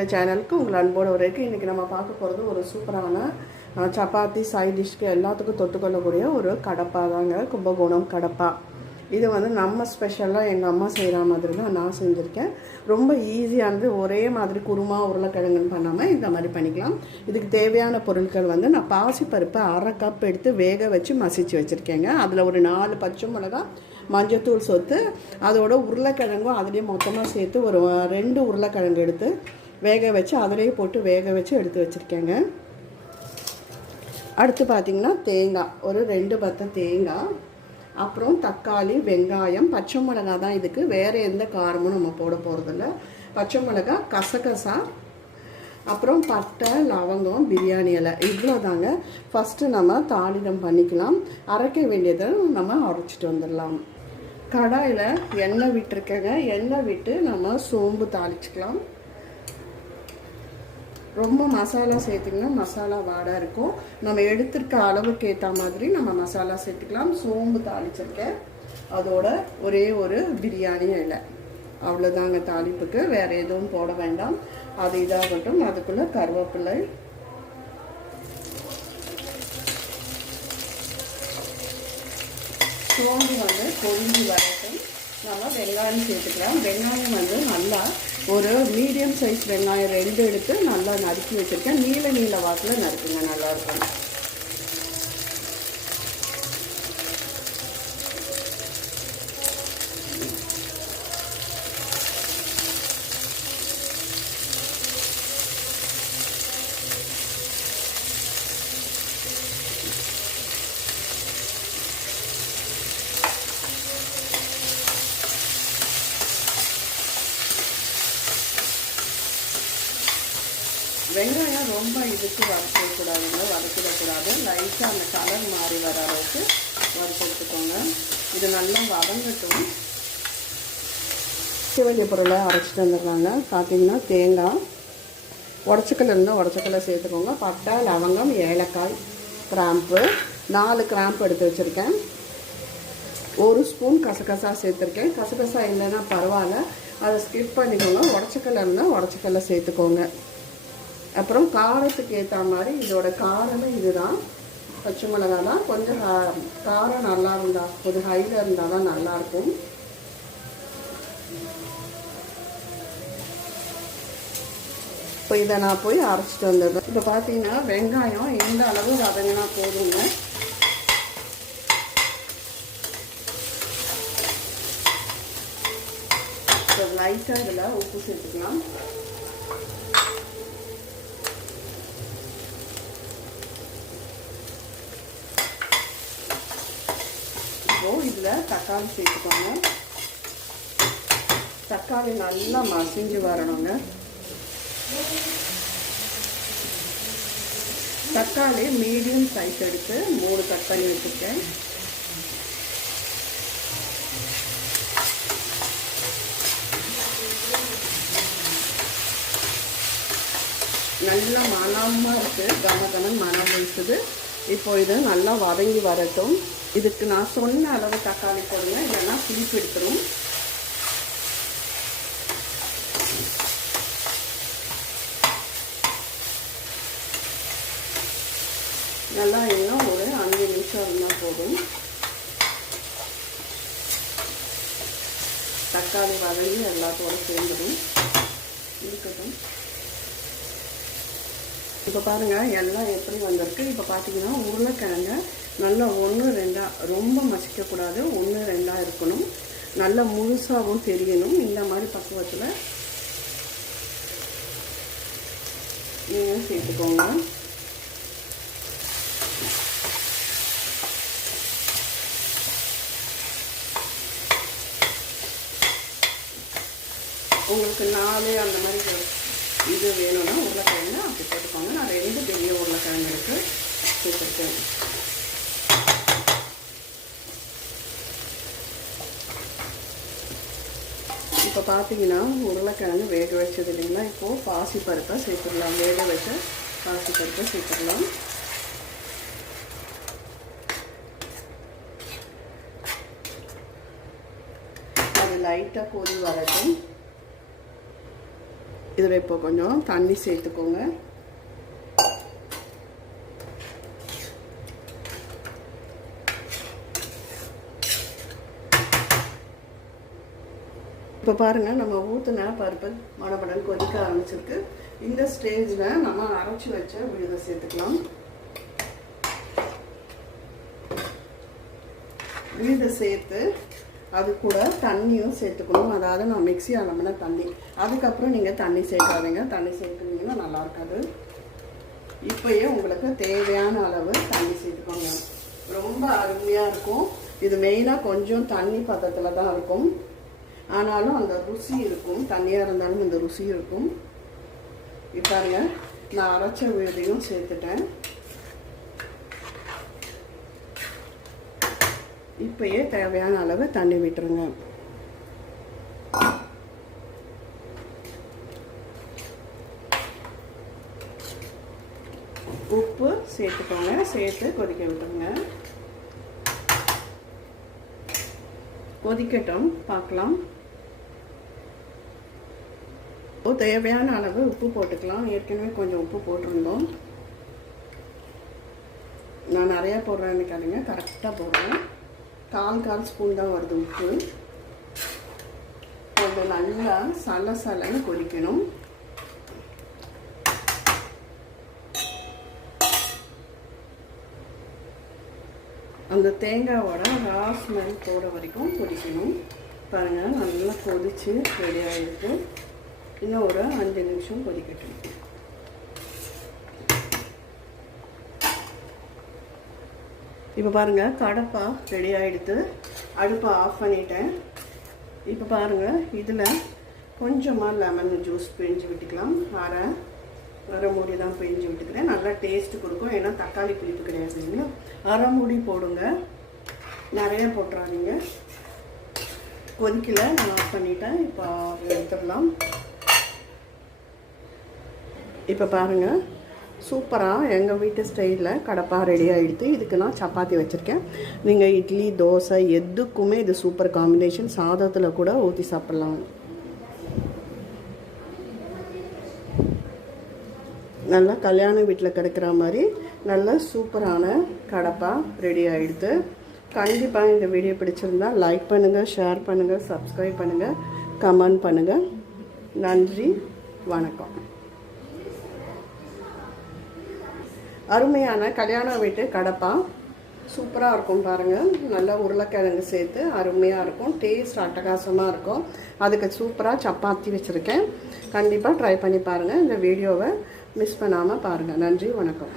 எங்கள் சேனலுக்கு உங்கள் அன்போடு வரைக்கும் இன்றைக்கி நம்ம பார்க்க போகிறது ஒரு சூப்பரான சப்பாத்தி சைட் டிஷ்க்கு எல்லாத்துக்கும் தொட்டுக்கொள்ளக்கூடிய ஒரு கடப்பா தாங்க கும்பகோணம் கடப்பா. இது வந்து நம்ம ஸ்பெஷலாக எங்கள் அம்மா செய்கிற மாதிரி தான் நான் செஞ்சுருக்கேன். ரொம்ப ஈஸியானது ஒரே மாதிரி குருமா உருளைக்கிழங்குன்னு பண்ணாமல் இந்த மாதிரி பண்ணிக்கலாம். இதுக்கு தேவையான பொருட்கள் வந்து நான் பாசிப்பருப்பை அரை கப் எடுத்து வேக வச்சு மசிச்சு வச்சுருக்கேங்க. அதில் ஒரு நாலு பச்சை மிளகா மஞ்சத்தூள் சொத்து அதோட உருளைக்கிழங்கும் அதுலேயே மொத்தமாக சேர்த்து ஒரு ரெண்டு உருளைக்கிழங்கு எடுத்து வேக வச்சு அதிலேயே போட்டு வேக வச்சு எடுத்து வச்சுருக்கேங்க. அடுத்து பார்த்திங்கன்னா தேங்காய் ஒரு ரெண்டு பத்து தேங்காய் அப்புறம் தக்காளி வெங்காயம் பச்சை மிளகா தான் இதுக்கு. வேறு எந்த காரமும் நம்ம போட போகிறதில்ல பச்சை மிளகா கசகசா அப்புறம் பட்டை லவங்கம் பிரியாணி இலை. இவ்வளோ தாங்க ஃபஸ்ட்டு நம்ம தாளிதம் பண்ணிக்கலாம். அரைக்க வேண்டியதை நம்ம அரைச்சிட்டு வந்துடலாம். கடாயில் எண்ணெய் விட்டுருக்கேங்க. எண்ணெய் விட்டு நம்ம சோம்பு தாளிச்சிக்கலாம். ரொம்ப மசாலா சேர்த்திங்கன்னா மசாலா வாடை இருக்கும். நம்ம எடுத்திருக்க அளவுக்கு ஏற்ற மாதிரி நம்ம மசாலா சேர்த்துக்கலாம். சோம்பு தாளிச்சிருக்கேன் அதோட ஒரே ஒரு பிரியாணி இலை. அவ்வளோதாங்க தாளிப்புக்கு. வேறு எதுவும் போட வேண்டாம். அது இதாகட்டும். அதுக்குள்ளே கருவேப்பிலை. சோம்பு வந்து கொழுந்து வரட்டும். நம்ம வெங்காயம் சேர்த்துக்கலாம். வெங்காயம் வந்து நல்லா ஒரு மீடியம் சைஸ் வெங்காயம் ரெண்டு எடுத்து நல்லா நறுக்கி வச்சுருக்கேன். நீல நீல வாக்கில் நறுக்குங்க நல்லாயிருக்கும் வெங்காயம் ரொம்ப இதுக்கு வறுக்கக்கூடாதுங்க வதக்கிடக்கூடாது. லைட்டாக அந்த கலர் மாறி வர அளவுக்கு வறுத்தெடுத்துக்கோங்க. இது நல்லா வதங்கட்டும். வேண்டிய பொருளை அரைச்சிட்டு வந்துடுறாங்க பார்த்தீங்கன்னா தேங்காய் உடச்சிக்கல் இருந்தால் உடச்சக்கல்ல சேர்த்துக்கோங்க. பட்டை லவங்கம் ஏலக்காய் கிராம்பு. நாலு கிராம்பு எடுத்து வச்சுருக்கேன். ஒரு ஸ்பூன் கசகசா சேர்த்துருக்கேன். கசகசா இல்லைன்னா பரவாயில்ல. அதை ஸ்கிப் பண்ணிக்கோங்க. உடச்சக்கல்ல இருந்தால் உடச்சக்கல்ல சேர்த்துக்கோங்க. அப்புறம் காரத்துக்கு ஏற்ற மாதிரி இதோட காரமே இதுதான். பச்சை மிளகா தான் கொஞ்சம் காரம் நல்லா இருந்தால் கொஞ்சம் ஹையில் இருந்தால் தான் நல்லாயிருக்கும். இப்போ இதை நான் போய் அரைச்சிட்டு வந்துடுறேன் இப்போ பார்த்தீங்கன்னா வெங்காயம் எந்த அளவு வதங்கினா போதுங்க. இப்போ லைட்டாக இதில் உப்பு சேர்த்துக்கலாம். இப்போ இதில் தக்காளி சேர்த்துக்கோங்க. தக்காளி நல்லா மசிஞ்சு வரணுங்க. தக்காளி மீடியம் சைஸ் எடுத்து மூணு தக்காளி வச்சுருக்கேன். நல்ல மணமாக இருக்குது கம கமன் மனம் இருக்குது இப்போ இது நல்லா வதங்கி வரட்டும். இதுக்கு நான் சொன்ன அளவு தக்காளி போடுங்க. இல்லைன்னா புளிப்பு எடுத்துரும். நல்லா இன்னும் ஒரு அஞ்சு நிமிஷம் இருந்தால் போதும். தக்காளி வதங்கி எல்லாத்தோட சேர்ந்துடும் இருக்கட்டும். இப்போ பாருங்கள் எல்லாம் எப்படி வந்திருக்கு? இப்போ பார்த்தீங்கன்னா உருளைக்கிழங்க நல்லா ஒன்று ரெண்டாக ரொம்ப மசிக்கக்கூடாது. ஒன்று ரெண்டாக இருக்கணும். நல்லா முழுசாகவும் தெரியணும். இந்த மாதிரி பக்குவத்தில் நீங்கள் சேர்த்துக்கோங்க. உங்களுக்கு நாலு அந்த மாதிரி இது வேணும்னா உருளைக்கிழங்கு அப்படி போட்டுக்கோங்க. நான் ரெண்டு பெரிய உருளைக்கிழங்கு இருக்குது சேர்த்துருக்கேன். இப்போ பார்த்தீங்கன்னா உருளைக்கிழங்கு வேக வச்சது இல்லைங்களா? இப்போது பாசி பருப்பை சேர்த்துடலாம். வேக வச்ச பாசி பருப்பை சேர்த்துடலாம். அது லைட்டாக கொதி வரட்டும். இதில் இப்போ கொஞ்சம் தண்ணி சேர்த்துக்கோங்க. இப்போ பாருங்கள் நம்ம ஊற்றுன பருப்பு மடபடன் கொதிக்க ஆரம்பிச்சிருக்கு. இந்த ஸ்டேஜில் நம்ம அரைச்சி வச்ச விழுதை சேர்த்துக்கலாம். விழுதை சேர்த்து அது கூட தண்ணியும் சேர்த்துக்கணும். அதாவது நான் மிக்சி அலம்பின தண்ணி. அதுக்கப்புறம் நீங்கள் தண்ணி சேர்க்காதீங்க. தண்ணி சேர்த்துனீங்கன்னா நல்லா இருக்காது. இப்போயே உங்களுக்கு தேவையான அளவு தண்ணி சேர்த்துக்கோங்க. ரொம்ப அருமையாக இருக்கும். இது மெயினாக கொஞ்சம் தண்ணி பதத்தில் தான் இருக்கும். ஆனாலும் அந்த ருசி இருக்கும். தண்ணியாக இருந்தாலும் இந்த ருசி இருக்கும். இப்பாருங்க நான் அரைச்ச விதையும் சேர்த்துட்டேன். இப்பயே தேவையான அளவு தண்ணி விட்டுருங்க. உப்பு சேர்த்துக்கோங்க. சேர்த்து கொதிக்க விட்டுருங்க. கொதிக்கட்டும். பார்க்கலாம். தேவையான அளவு உப்பு போட்டுக்கலாம். ஏற்கனவே கொஞ்சம் உப்பு போட்டிருந்தோம். நான் நிறையா போடுறேன் நினைக்காதீங்க கரெக்டாக போடுறேன். கால் கால் ஸ்பூன் தான் வருது உப்பு. கொஞ்சம் நல்லா சல சலன்னு கொதிக்கணும். அந்த தேங்காவோட ரா ஸ்மெல் போட வரைக்கும் கொதிக்கணும். பாருங்கள் நல்லா கொதித்து ரெடி ஆகிருக்கு இன்னும் ஒரு அஞ்சு நிமிஷம் கொதிக்கட்டும். இப்போ பாருங்கள் கடப்பா ரெடி ஆகிடுது அடுப்பை ஆஃப் பண்ணிட்டேன். இப்போ பாருங்கள் இதில் கொஞ்சமாக லெமன் ஜூஸ் பிழிஞ்சு விட்டுக்கலாம். அரை அரை மூடி தான் பிழிஞ்சு விட்டுக்கிறேன். நல்லா டேஸ்ட்டு கொடுக்கும். ஏன்னா தக்காளி புளிப்பு கிடையாது இல்லைங்களா? அரை மூடி போடுங்க. நிறைய போட்டுறாதீங்க. கொதிக்கல நான் ஆஃப் பண்ணிட்டேன். இப்போ எடுத்துடலாம். இப்போ பாருங்கள் சூப்பராக எங்கள் வீட்டு ஸ்டைலில் கடப்பா ரெடி ஆகிடுது இதுக்கு நான் சப்பாத்தி வச்சுருக்கேன். நீங்கள் இட்லி தோசை எதுக்குமே இது சூப்பர் காம்பினேஷன் சாதத்தில் கூட ஊற்றி சாப்பிட்லாம். நல்லா கல்யாண வீட்டில் கிடைக்கிற மாதிரி நல்ல சூப்பரான கடப்பா ரெடி ஆகிடுது கண்டிப்பாக இந்த வீடியோ பிடிச்சிருந்தா லைக் பண்ணுங்கள் ஷேர் பண்ணுங்கள் சப்ஸ்கிரைப் பண்ணுங்கள் கமெண்ட் பண்ணுங்கள் நன்றி வணக்கம். அருமையான கல்யாண வீட்டு கடப்பா. சூப்பராக இருக்கும் பாருங்கள் நல்லா உருளைக்கிழங்கு சேர்த்து அருமையாக இருக்கும். டேஸ்ட் அட்டகாசமாக இருக்கும். அதுக்கு சூப்பராக சப்பாத்தி வச்சுருக்கேன். கண்டிப்பாக ட்ரை பண்ணி பாருங்கள் இந்த வீடியோவை மிஸ் பண்ணாமல் பாருங்கள் நன்றி வணக்கம்.